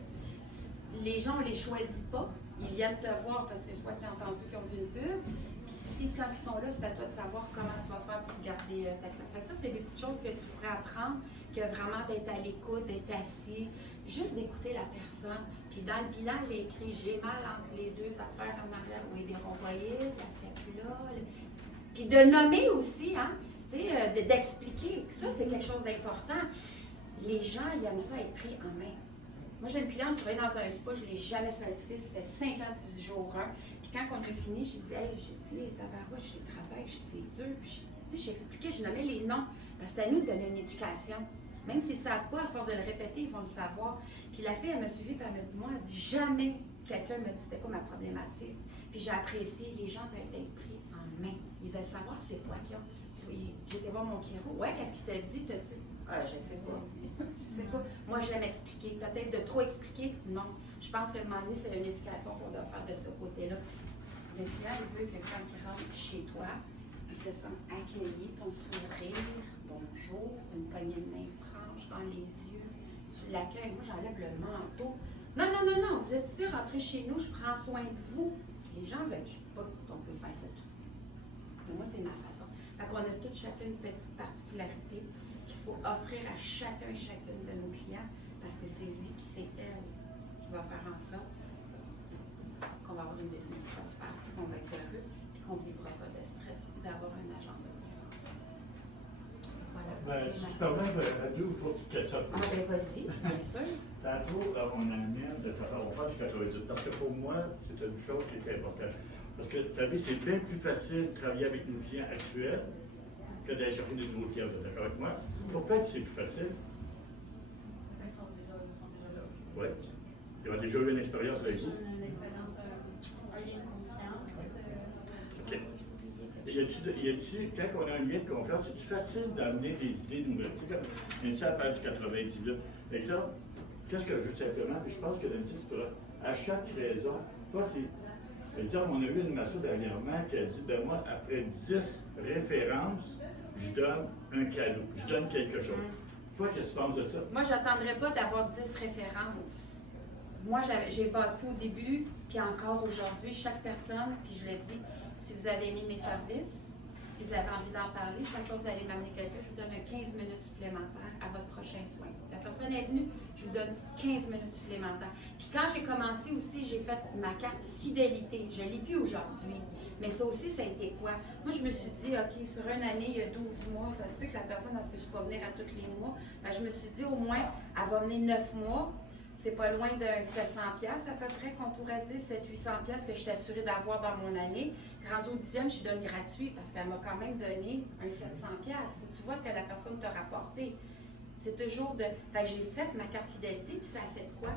Les gens, on ne les choisit pas. Ils viennent te voir parce que soit qu'ils ont entendu qu'ils ont vu une pub. Puis si quand ils sont là, c'est à toi de savoir comment tu vas faire pour garder ta clientèle. Fait que ça, c'est des petites choses que tu pourrais apprendre, que vraiment d'être à l'écoute, d'être assis, juste d'écouter la personne. Puis dans le bilan, il est écrit « J'ai mal entre les deux affaires en arrière, oui, des rhomboïdes, la scapula. » Puis de nommer aussi, hein, tu sais, d'expliquer. Ça, c'est quelque chose d'important. Les gens, ils aiment ça être pris en main. Moi, j'ai une cliente qui travaille dans un spa, je ne l'ai jamais sollicité, ça fait 5 ans du jour 1. Puis quand on a fini, j'ai dit, hey, j'ai dit, tabarouette, j'ai travaillé, c'est dur. Puis j'ai expliqué, je nommais les noms. Parce que c'est à nous de donner une éducation. Même s'ils ne savent pas, à force de le répéter, ils vont le savoir. Puis la fille, elle m'a suivie, puis elle m'a dit, moi, elle dit, jamais quelqu'un me dit c'était quoi ma problématique. Puis j'ai apprécié, les gens veulent être pris en main. Ils veulent savoir c'est quoi qu'ils ont. J'étais voir mon chiro. Ouais, qu'est-ce qu'il t'a dit? T'as-tu? Je sais pas. Je sais pas. Moi, j'aime expliquer. Peut-être de trop expliquer, non. Je pense que demander, c'est une éducation qu'on doit faire de ce côté-là. Le client, il veut que quand il rentre chez toi, il se sent accueilli, ton sourire, bonjour, une poignée de main franche dans les yeux. Tu l'accueilles. Moi, j'enlève le manteau. Non, non, non, non. Vous êtes ici, rentrez chez nous, je prends soin de vous. Les gens veulent. Je ne dis pas qu'on peut faire ça tout. Mais moi, c'est ma façon. Fait qu'on a toutes chacun une petite particularité qu'il faut offrir à chacun et chacune de nos clients parce que c'est lui et c'est elle qui va faire en sorte qu'on va avoir une business prospère, qu'on va être heureux et qu'on ne vivra pas de stress d'avoir un agenda. Voilà. Ben, si tu permets de 2 ou 3 petites questions. Ah, ben vas-y, bien sûr. Tantôt, on amène on parle du 98, parce que pour moi, c'est une chose qui est importante. Parce que, vous savez, c'est bien plus facile de travailler avec nos clients actuels que d'aller chercher de nouveaux clients. Vous êtes d'accord avec moi? Pourquoi que c'est plus facile? Ils sont déjà là. Oui. Ils ont déjà eu une expérience avec vous. Une expérience, un lien de confiance. OK. Y a-tu, quand on a un lien de confiance, c'est-tu facile d'amener des idées nouvelles? Tu sais, comme Nancy a parlé du 98. Exemple, qu'est-ce que je veux simplement? Je pense que Nancy, c'est pour à chaque raison, toi, c'est. Exemple, on a eu une masso dernièrement qui a dit, ben moi, après 10 références, je donne un cadeau, je donne quelque chose. Toi, qu'est-ce que tu penses de ça? Moi, j'attendrais pas d'avoir 10 références. Moi, j'ai bâti au début, puis encore aujourd'hui, chaque personne, puis je l'ai dit, si vous avez aimé mes services, puis vous avez envie d'en parler, chaque fois que vous allez m'amener quelqu'un, je vous donne un 15 minutes supplémentaires à votre prochain soin. La personne est venue, je vous donne 15 minutes supplémentaires. Puis quand j'ai commencé aussi, j'ai fait ma carte fidélité. Je ne l'ai plus aujourd'hui. Mais ça aussi, ça a été quoi? Moi, je me suis dit, OK, sur une année, il y a 12 mois, ça se peut que la personne ne puisse pas venir à tous les mois. Ben, je me suis dit, au moins, elle va venir 9 mois. C'est pas loin d'un 700$ à peu près qu'on pourrait dire, 700-800$ que je suis assurée d'avoir dans mon année. Rendu au 10e, je donne gratuit parce qu'elle m'a quand même donné un 700$. Faut que tu vois ce que la personne t'a rapporté. C'est toujours de. Fait que j'ai fait ma carte fidélité, puis ça a fait quoi?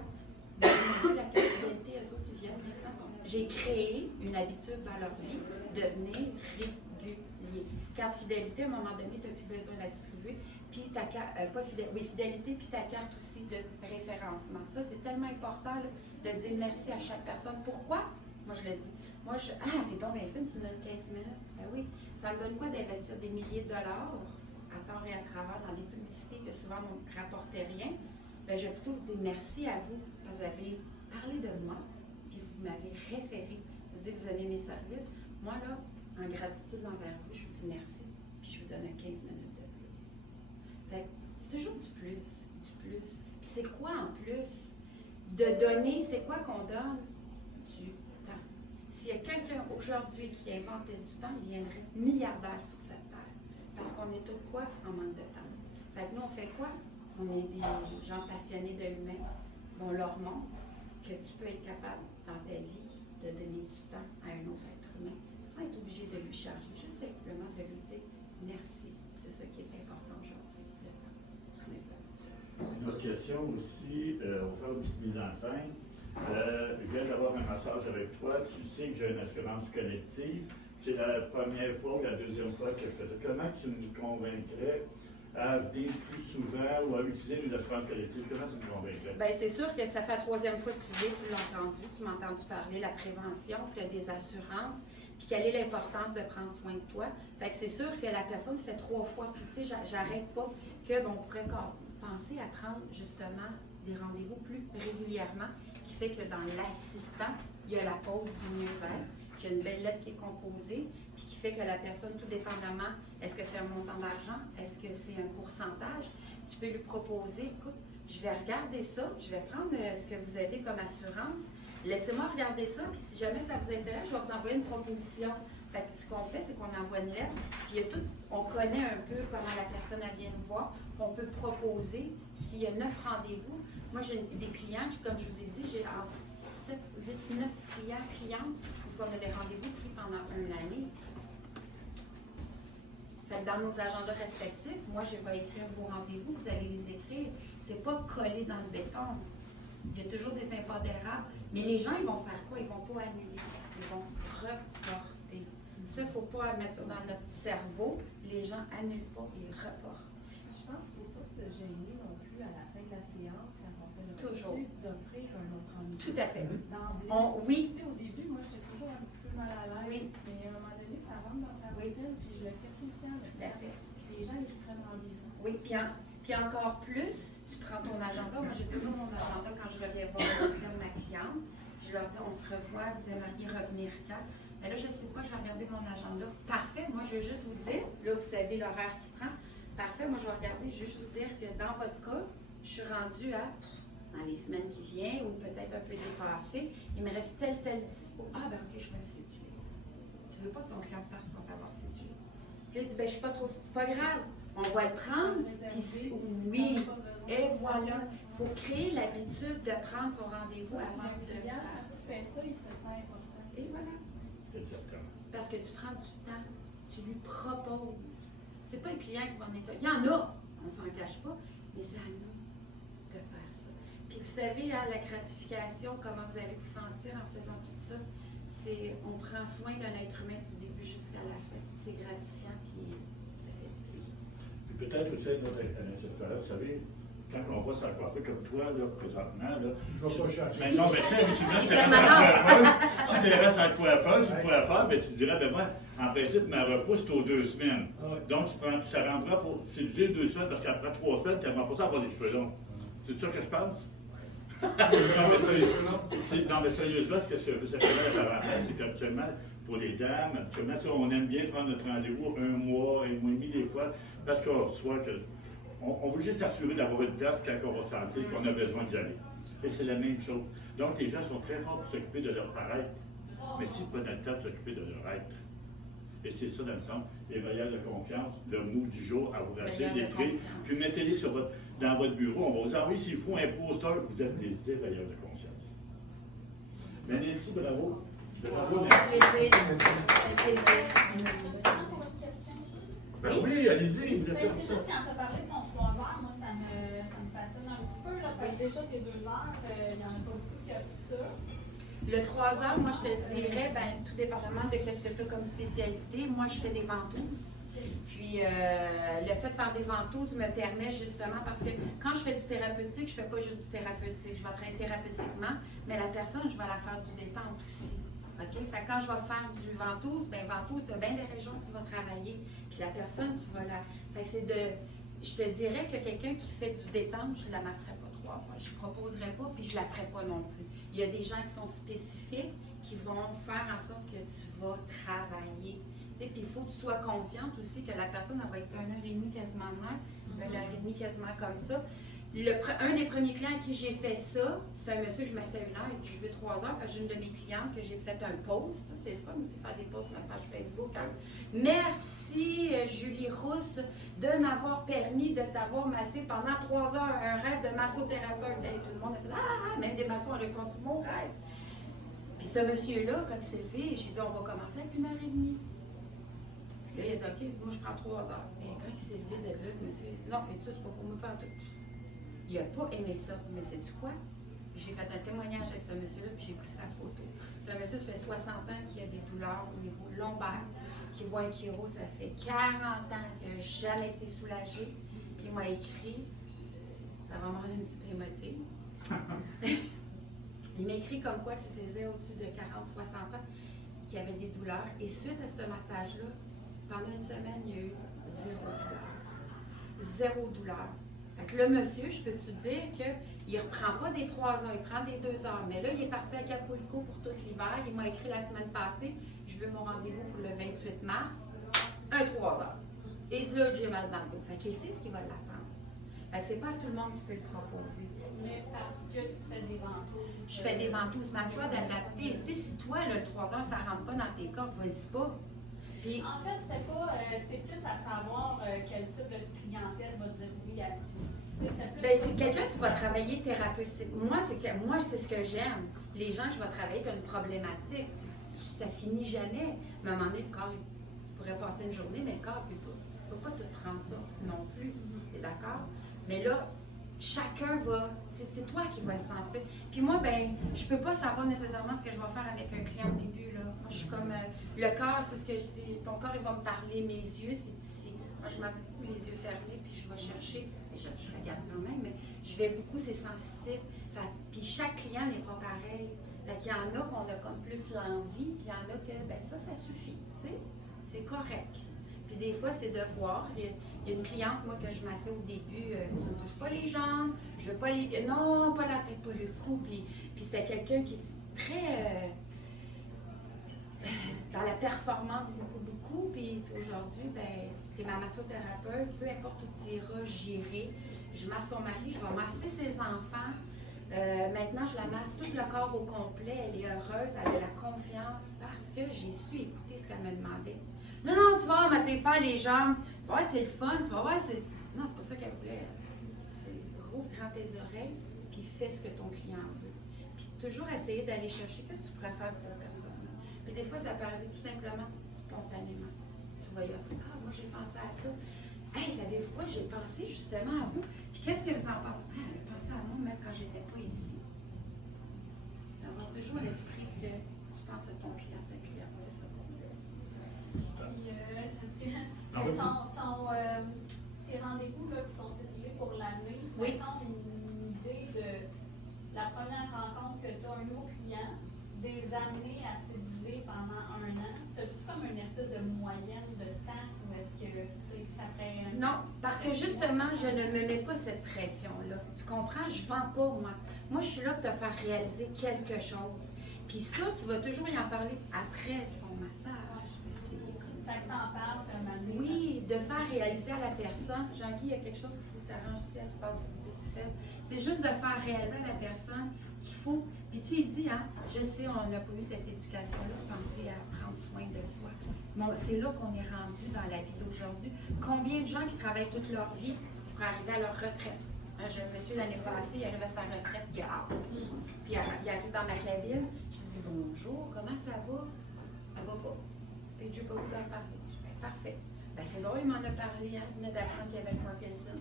La carte fidélité, eux autres, ils viennent maintenant. J'ai créé une habitude dans leur vie de venir régulier. Carte fidélité, à un moment donné, tu n'as plus besoin de la distribuer. Puis ta carte, fidélité, puis ta carte aussi de référencement. Ça, c'est tellement important là, de dire merci à chaque personne. Pourquoi? Moi, je le dis. Moi, t'es donc bien fine, tu me donnes 15 minutes. Ben oui. Ça me donne quoi d'investir des milliers de dollars à tort et à travers dans des publicités que souvent ne me rapportaient rien? Ben, je vais plutôt vous dire merci à vous, parce que vous avez parlé de moi, puis vous m'avez référé. C'est-à-dire que vous avez mes services. Moi, là, en gratitude envers vous, je vous dis merci, puis je vous donne un 15 minutes de plus. Fait que c'est toujours du plus, du plus. Puis c'est quoi en plus? De donner, c'est quoi qu'on donne? Du temps. S'il y a quelqu'un aujourd'hui qui inventait du temps, il viendrait milliardaire sur cette terre. Parce qu'on est tout quoi? En manque de temps. Fait que nous, on fait quoi? On est des gens passionnés de l'humain. On leur montre que tu peux être capable, dans ta vie, de donner du temps à un autre être humain sans être obligé de lui charger. Juste simplement de lui dire merci. C'est ça qui est important aujourd'hui, le temps, tout simplement. Une autre question aussi, on va faire une petite mise en scène. Je viens d'avoir un massage avec toi. Tu sais que j'ai une assurance collective. C'est la première fois ou la deuxième fois que je faisais. Comment tu me convaincrais à venir plus souvent ou à utiliser les assurances collectives? Comment tu me convaincrais? Bien, c'est sûr que ça fait la troisième fois que tu viens, tu m'as entendu parler, la prévention, puis des assurances, puis quelle est l'importance de prendre soin de toi. Fait que c'est sûr que la personne se fait 3 fois, puis tu sais, j'arrête pas qu'on pourrait penser à prendre justement des rendez-vous plus régulièrement, qui fait que dans l'assistant, il y a la pause du mieux-être, qu'il y a une belle lettre qui est composée, puis qui fait que la personne, tout dépendamment, est-ce que c'est un montant d'argent, est-ce que c'est un pourcentage, tu peux lui proposer, écoute, je vais regarder ça, je vais prendre ce que vous avez comme assurance, laissez-moi regarder ça, puis si jamais ça vous intéresse, je vais vous envoyer une proposition. Fait que ce qu'on fait, c'est qu'on envoie une lettre, puis il y a tout, on connaît un peu comment la personne elle vient nous voir, on peut proposer, s'il y a 9 rendez-vous, moi j'ai des clients, comme je vous ai dit, j'ai entre 7, 8, 9 clientes, parce qu'on a des rendez-vous pris pendant une année. Fait que dans nos agendas respectifs, moi je vais écrire vos rendez-vous, vous allez les écrire, c'est pas collé dans le béton. Il y a toujours des impondérables, mais les gens, ils vont faire quoi? Ils vont pas annuler, ils vont reporter. Ça, il ne faut pas mettre ça dans notre cerveau. Les gens annulent pas, ils reportent. Je pense qu'il ne faut pas se gêner non plus à la fin de la séance, quand on fait notre Toujours. reçu, d'offrir un autre rendez-vous. Tout à fait. D'emblée. Oui. Tu sais, au début, moi, j'étais toujours un petit peu mal à l'aise. Oui. Mais à un moment donné, ça rentre dans ta routine, puis je le fais tout le temps. Tout à fait. Les gens, ils prennent rendez-vous. Oui, puis encore plus, tu prends ton agenda. Moi, j'ai toujours mon agenda quand je reviens voir ma cliente. Je leur dis, on se revoit, vous aimeriez revenir quand? Mais là, je ne sais pas, je vais regarder mon agenda. Parfait, moi, je veux juste vous dire, là, vous savez l'horaire qui prend. Parfait, moi, je vais regarder, je veux juste vous dire que dans votre cas, je suis rendue à, dans les semaines qui viennent, ou peut-être un peu dépassées, il me reste tel dispo. Ah, ben OK, je vais me séduire. Tu veux pas que ton client parte sans t'avoir séduit. Puis là, il dit, ben, je suis pas trop, c'est pas grave, on va le prendre, puis oui. Et voilà, il faut créer l'habitude de prendre son rendez-vous avant de... Tu fais ça, il se sent important. Et voilà. Exactement. Parce que tu prends du temps, tu lui proposes. C'est pas le client qui va en état. Il y en a, on s'en cache pas, mais c'est à nous de faire ça. Puis vous savez, hein, la gratification, comment vous allez vous sentir en faisant tout ça, c'est on prend soin d'un être humain du début jusqu'à la fin. C'est gratifiant, puis ça fait du plaisir. Puis peut-être aussi notre interlocuteur, vous savez, quand on voit sa coiffure comme toi, là, présentement, là. Je vais pas chercher. Mais non, mais tu sais, habituellement, si tu restes à la coiffeuse, ben, tu dirais, ben moi, En principe, ma repousse, c'est aux 2 semaines. Ah ouais. Donc, tu t'arrangeras pour séduire 2 semaines parce qu'après 3 semaines, tu n'aimeras pas ça avoir des cheveux longs. C'est ça que je pense? Non, mais sérieusement, ce que je veux dire par rapport, c'est qu'habituellement, pour les dames, habituellement, on aime bien prendre notre rendez-vous 1 mois, 1 mois et demi des fois, parce qu'on soit que. On veut juste s'assurer d'avoir une place quand on va sentir qu'on a besoin d'y aller. Et c'est la même chose. Donc, les gens sont très forts pour s'occuper de leur paraître, mais s'ils prennent le temps de s'occuper de leur être. Et c'est ça, dans le sens, les veilleurs de confiance, le mot du jour à vous rappeler, Veilleurs de l'écrire, confiance. puis mettez-les dans votre bureau. On va vous envoyer, s'il faut, un poster, vous êtes des éveilleurs de conscience. Mais Nancy, bravo. Bravo, merci. Ben oui, allez-y, vous êtes C'est comme ça. juste quand tu as parlé de ton 3 heures, moi ça me fascine un petit peu, là, parce que déjà que 2 heures, il n'y en a pas beaucoup qui offrent ça. Le 3 heures, moi, je te dirais, ben, tout dépendamment de ce que tu as comme spécialité, moi, je fais des ventouses. Puis, le fait de faire des ventouses me permet justement, parce que quand je fais du thérapeutique, je ne fais pas juste du thérapeutique. Je vais travailler thérapeutiquement, mais la personne, je vais la faire du détente aussi. OK? Fait que quand je vais faire du ventouse, ben ventouse, de bien des régions que tu vas travailler. Puis la personne, tu vas la. Fait que c'est de. Je te dirais que quelqu'un qui fait du détente, je ne la masserais pas 3 heures. Je ne proposerais pas, puis je ne la ferais pas non plus. Il y a des gens qui sont spécifiques, qui vont faire en sorte que tu vas travailler. Puis il faut que tu sois consciente aussi que la personne elle va être 1h30 quasiment moins, 1h30 quasiment comme ça. Un des premiers clients à qui j'ai fait ça, c'est un monsieur, je m'assieds 1 heure et puis je veux 3 heures parce que j'ai une de mes clientes que j'ai fait un post. C'est le fun aussi faire des posts sur ma page Facebook. Hein. Merci Julie Rousse de m'avoir permis de t'avoir massé pendant 3 heures un rêve de massothérapeute. Et tout le monde a fait ah, même des maçons ont répondu mon rêve. Puis ce monsieur-là, quand il s'est levé, j'ai dit on va commencer avec 1h30. Là, il a dit OK, moi je prends 3 heures. Et quand il s'est levé de là, le monsieur a dit non, mais ça, c'est pas pour moi, pas en tout. Il n'a pas aimé ça. Mais sais-tu quoi? J'ai fait un témoignage avec ce monsieur-là, puis j'ai pris sa photo. C'est un monsieur, ça fait 60 ans qu'il a des douleurs au niveau lombaire, qui voit un chiro, ça fait 40 ans qu'il n'a jamais été soulagé. Puis il m'a écrit, ça va me rendre un petit peu émotive. Il m'a écrit comme quoi que ça faisait au-dessus de 40-60 ans qu'il avait des douleurs. Et suite à ce massage-là, pendant une semaine, il y a eu 0 douleur. 0 douleur. Fait que le monsieur, je peux te dire qu'il ne reprend pas des 3 heures, il prend des 2 heures. Mais là, il est parti à Acapulco pour tout l'hiver. Il m'a écrit la semaine passée, je veux mon rendez-vous pour le 28 mars, un 3 heures. Et il dit là, j'ai mal dans le dos. Fait qu'il sait ce qu'il va l'attendre. Fait que c'est pas à tout le monde qui peut le proposer. Mais parce que tu fais des ventouses. Je fais des ventouses, mais à toi d'adapter. Tu sais, si toi, là, le 3 heures, ça ne rentre pas dans tes cordes, vas-y pas. Puis, En fait, c'est plus à savoir quel type de clientèle va dire oui à c'est quelqu'un qui va travailler thérapeutique. Moi, c'est ce que j'aime. Les gens que je vais travailler qui ont une problématique, ça finit jamais. Mais à un moment donné, le corps, il pourrait passer une journée, mais le corps ne peut pas tout prendre ça non plus. Tu es d'accord? Mais là, chacun va, c'est toi qui vas le sentir. Puis moi, ben, je peux pas savoir nécessairement ce que je vais faire avec un client au début, là. Moi, je suis comme, le corps, c'est ce que je dis, ton corps, il va me parler, mes yeux, c'est ici. Moi, je masse beaucoup les yeux fermés, puis je vais chercher, je regarde quand même, mais je vais beaucoup, c'est sensible. Puis chaque client n'est pas pareil. Fait qu'il y en a qu'on a comme plus l'envie, puis il y en a que, ben ça suffit, tu sais, c'est correct. Puis des fois, c'est de voir. Il y a une cliente, moi, que je massais au début, tu ne touches pas les jambes, je veux pas les pieds, non, pas la tête, pas le cou. Puis c'était quelqu'un qui était très dans la performance beaucoup. Puis aujourd'hui, ben, tu es ma massothérapeute, peu importe où tu iras, j'irai. Je masse son mari, je vais masser ses enfants. Maintenant, je la masse tout le corps au complet. Elle est heureuse, elle a la confiance parce que j'ai su écouter ce qu'elle me demandait. Non, tu vas mater faire les jambes. Tu vas voir, c'est le fun. Tu vas voir, c'est. Non, c'est pas ça qu'elle voulait. C'est rouvre grand tes oreilles, puis fais ce que ton client veut. Puis toujours essayer d'aller chercher qu'est-ce que tu pourrais faire pour cette personne. Puis des fois, ça peut arriver tout simplement, spontanément. Tu vas y offrir. Ah, moi, j'ai pensé à ça. Hey, savez-vous quoi? J'ai pensé justement à vous. Puis qu'est-ce que vous en pensez? Ah, j'ai pensé à moi, même quand j'étais pas ici. D'avoir toujours l'esprit que tu penses à ton client, ta cliente. C'est ça qu'on veut. Puis, tes rendez-vous là, qui sont situés pour l'année, Oui. mettons une idée de la première rencontre que tu as un nouveau client, des années à céduler pendant 1 an, as-tu comme une espèce de moyenne de temps ou est-ce que tu sais, ça fait... Non, parce que justement, je ne me mets pas cette pression-là. Tu comprends? Je ne vends pas, moi. Moi, je suis là pour te faire réaliser quelque chose. Puis ça, tu vas toujours y en parler après son massage. Parce qu'il est comme ça. Ça que t'en parles, comme année. Oui, de faire réaliser à la personne. Jean-Guy, il y a quelque chose qu'il faut que tu arranges ici à Espace du 10 fait. C'est juste de faire réaliser à la personne qu'il faut. Puis tu lui dis, hein, je sais, on n'a pas eu cette éducation-là, penser à prendre soin de soi. Bon, c'est là qu'on est rendu dans la vie d'aujourd'hui. Combien de gens qui travaillent toute leur vie pour arriver à leur retraite? J'ai un monsieur l'année passée, il arrive à sa retraite, il a hâte. Puis il arrive dans ma cabine, je dis bonjour, comment ça va? Elle va pas. Puis j'ai pas voulu en parler. Je dis, ben, parfait. Ben, c'est drôle, il m'en a parlé, hein. Il venait d'apprendre qu'il y avait le Parkinson.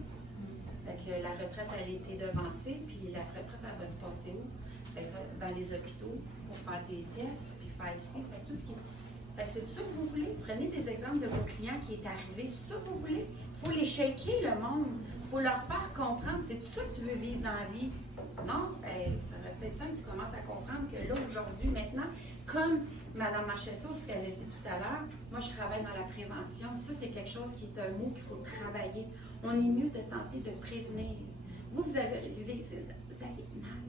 Fait que la retraite, elle a été devancée, puis la retraite, elle va se passer où? Fait que ça, dans les hôpitaux, pour faire des tests, puis faire ici, fait que tout ce qui. Fait que c'est tout ça que vous voulez. Prenez des exemples de vos clients qui est arrivé. C'est tout ça que vous voulez. Il faut les shaker, le monde. Il faut leur faire comprendre. C'est tout ça que tu veux vivre dans la vie. Non? Ben, ça serait peut-être temps que tu commences à comprendre que là, aujourd'hui, maintenant, comme Mme Marchessault, ce qu'elle a dit tout à l'heure, moi, je travaille dans la prévention. Ça, c'est quelque chose qui est un mot qu'il faut travailler. On est mieux de tenter de prévenir. Vous avez arrivé ici, vous avez mal.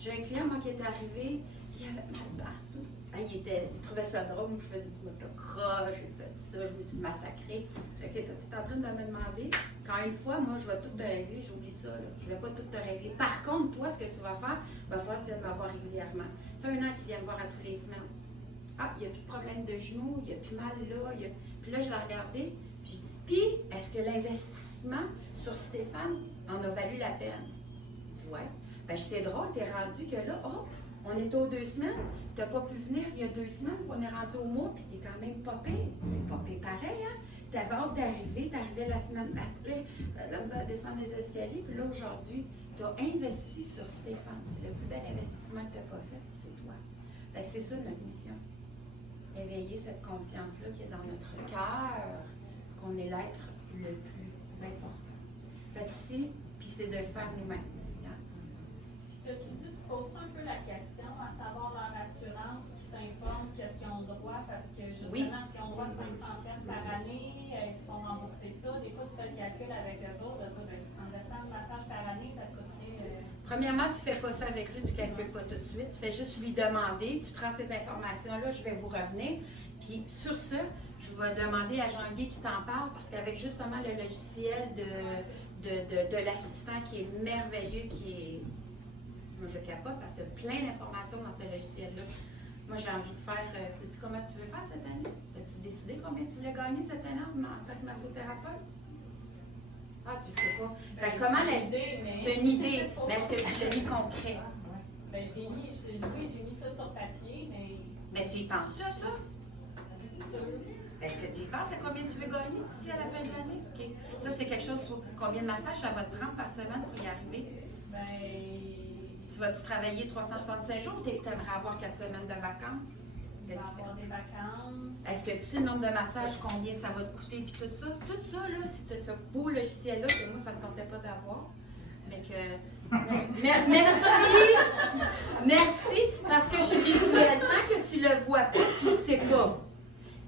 J'ai un client, moi, qui est arrivé, il avait mal partout. Il trouvait ça drôle, moi, je faisais du motocross, j'ai fait ça, je me suis massacrée. Fait que tu es en train de me demander, quand une fois, moi, je vais tout te régler, j'oublie ça, là. Je ne vais pas tout te régler. Par contre, toi, ce que tu vas faire, il va falloir que tu viennes me voir régulièrement. Ça fait 1 an qu'il vient me voir à tous les semaines. Ah, il n'y a plus de problème de genoux, il n'y a plus mal là. Puis là, je l'ai regardé, puis je dis, puis, est-ce que l'investissement sur Stéphane en a valu la peine? Il dit, ouais. Ben, c'est drôle, t'es rendu que là, oh, on est aux 2 semaines, tu n'as pas pu venir il y a 2 semaines, puis on est rendu au mois, puis tu es quand même pas pire. C'est pas pire pareil, hein? Tu avais hâte d'arriver, tu arrivais la semaine d'après, là, nous allons descendre les escaliers, puis là, aujourd'hui, tu as investi sur Stéphane. C'est le plus bel investissement que tu n'as pas fait, c'est toi. Ben, c'est ça notre mission. Éveiller cette conscience-là qui est dans notre cœur, qu'on est l'être le plus important. Fait que si, puis c'est de le faire nous-mêmes ici, hein? Tu dis, tu poses un peu la question, à savoir leur assurance qui s'informe qu'est-ce qu'ils ont droit, parce que justement, Oui. si on droit 500$ par année, est-ce qu'ils vont rembourser ça? Des fois, tu fais le calcul avec eux autres, de dire, ben, en temps de massage par année, ça te coûterait... Premièrement, tu ne fais pas ça avec lui, tu ne calcules pas tout de suite. Tu fais juste lui demander, tu prends ces informations-là, je vais vous revenir. Puis sur ça, je vais demander à Jean-Guy qui t'en parle, parce qu'avec justement le logiciel de l'assistant qui est merveilleux, qui est... Moi, je capote parce que tu as plein d'informations dans ce logiciel-là. Moi, j'ai envie de faire... sais-tu comment tu veux faire cette année? As-tu décidé combien tu voulais gagner cette année en tant que massothérapeute? Ah, tu sais pas. Fait que comment la... Tu as une idée, mais est-ce que tu l'as mis concret? Ben, j'ai mis ça sur papier, mais... Mais tu y penses à ça? Sûr. Est-ce que tu y penses à combien tu veux gagner d'ici à la fin de l'année? OK. Ça, c'est quelque chose, combien de massages ça va te prendre par semaine pour y arriver? Ben... Tu vas-tu travailler 365 jours ou tu aimerais avoir 4 semaines de vacances? On va avoir des vacances. Est-ce que tu sais le nombre de massages, combien ça va te coûter, puis tout ça? Tout ça, là, si tu as ce beau logiciel-là, que moi, ça ne me tentait pas d'avoir. Mais que... Merci! Merci! Parce que je suis visuelle. Tant que tu le vois pas, tu ne sais pas.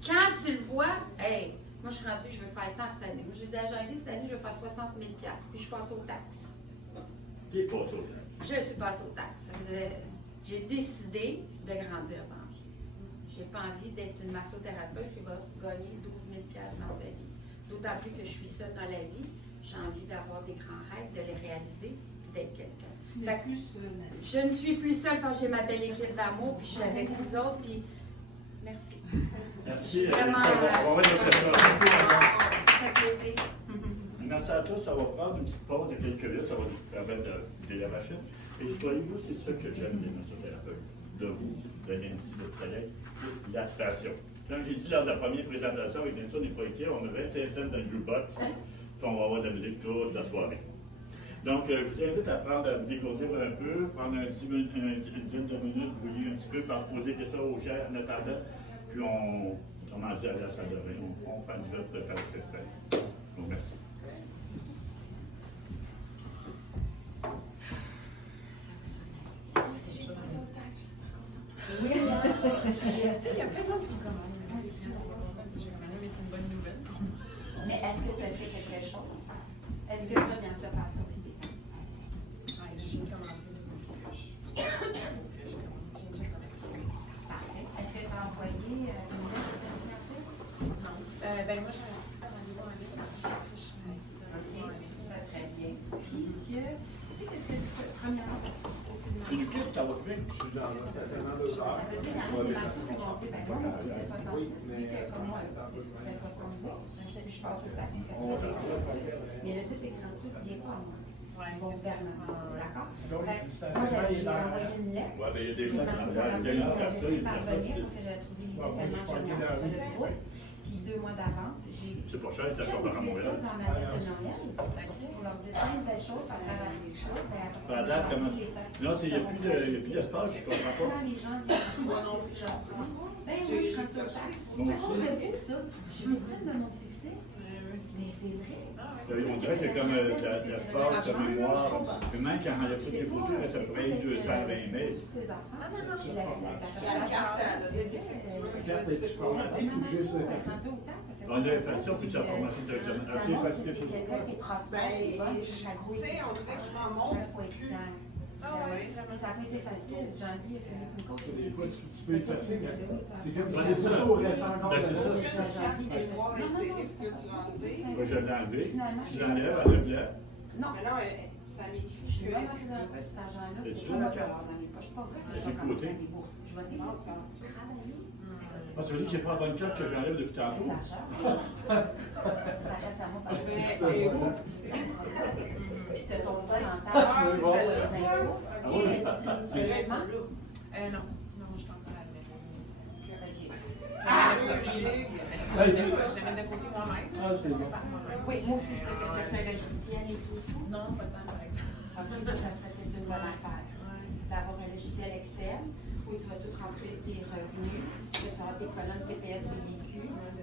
Quand tu le vois, hey, moi, je suis rendue, je veux faire tant cette année. Moi, j'ai dit à Jean-Guy, cette année, je veux faire 60 000 $, puis je passe aux taxes. Qui est passé au temps? Je suis passée aux taxes. J'ai décidé de grandir dans la vie. Je n'ai pas envie d'être une massothérapeute qui va gagner 12 000 $ dans sa vie. D'autant plus que je suis seule dans la vie. J'ai envie d'avoir des grands rêves, de les réaliser, puis d'être quelqu'un. Tu n'es plus seule, Nathalie. Je ne suis plus seule quand j'ai ma belle équipe d'amour, puis je suis avec vous autres, puis merci. Merci. Vraiment, Ça va être notre ça fait plaisir. Merci à tous. Ça va prendre une petite pause de quelques minutes. Ça va nous permettre de la machine. Et soyez-vous, c'est ça que j'aime des massothérapeutes. De vous, de Nancy, de votre collègue, c'est la passion. Comme j'ai dit lors de la première présentation, avec bien sûr, on n'est pas inquiets. On a 25 cents dans le jukebox, puis on va avoir de la musique toute la soirée. Donc, je vous invite à prendre, à vous décoser un peu, prendre une dizaine de minutes, brouiller un petit peu, pour poser des questions aux chers en attendant, puis on commence à la salle de bain. On prend du verre de faire cette scène. Donc, merci. Oui, Il y a plein de gens qui me commandent. Mais c'est une bonne nouvelle pour moi. Mais est-ce que tu as fait quelque chose? Est-ce que tu reviens de te faire surveiller? J'ai commencé depuis que j'ai Parfait. Est-ce que tu as envoyé une lettre de candidature? Non. Ben moi, je reste pas rendez-vous en ligne. Je suis rendez-vous en ligne. Ça serait bien. Puis que, tu sais, qu'est-ce que premièrement, C'est du kit, t'as fait? Je suis dans le stationnement de ça bar. veut dire qu'il y en a des marchés qui vont dire, ben moi, mon prix, c'est 70. Lui, que comme moi, c'est 70. Je passe au plastique. Mais le dit, c'est gratuit, il n'est pas à moi. Bon gouvernement. D'accord? Fait que moi, j'ai envoyé une lettre. Ouais, ben, il y a des Puis, choses parce à que faire. Il y a une place là, il y a une place parvenir, là. parce que j'avais trouvé tellement génial sur le groupe. Puis 2 mois d'avance, j'ai C'est pas cher, ça sort par à fait ça Montréal. dans ma lettre de Noël. Pour leur dire plein de belles choses, à travers les choses. À date, comment ça? Non, il n'y a plus d'espace, je comprends pas. Quand les gens viennent moi non plus, je leur dis, ben oui, je suis sur taxe. Moi À aussi. cause de vous, ça, je suis victime de mon succès. Mais c'est vrai. On dirait qu'il y a comme de l'espace, de mémoire. Puis même quand il y a toutes les photos, ça pourrait être 220 mètres. On a effacé, on peut se formater directement. Ok, effacé, C'est quelqu'un qui est prospère, qui est bonne, qui s'accroît. Tu sais, on dirait qu'il m'en montre Il faut être plus. fier. Ah ouais. Mais ça n'a pas été facile. Jean-Guy a fait une coach. Des fois, tu peux être fatigué. C'est comme Ouais, si c'est ça. c'est pas au récent encore. Ben, c'est ça. Aller voir les séries que tu as enlevées. Moi, je l'ai enlevé. Tu l'enlèves, enlève-la. Non. Mais non, ça m'écrit Je suis que. vraiment massothérapeute, cet argent-là, Es-tu c'est pas là? moi qui vais avoir dans mes poches. Pas vrai. Est-ce Je vais que commencer côté? à débourser. Je vais débourser. Travailler. Ah, ça veut dire que j'ai pas la bonne carte que j'enlève depuis tantôt. L'argent. Ça reste à moi par C'est exemple. où? Puis tu as ton pourcentage Ah, sur c'est les ça. impôts. Ah oui. Vraiment? Non. Non, je suis encore à la Ah, même. oui, j'ai. Je l'amène de côté moi-même. Ah, c'est bon. Par moi-même. Oui, moi aussi, ça, que tu as fait un logiciel et tout. Non, pas tant, par exemple. Ok, ça serait peut-être une bonne affaire. D'avoir un logiciel Excel où tu vas tout rentrer tes revenus, que tu vas avoir tes colonnes TPS des véhicules,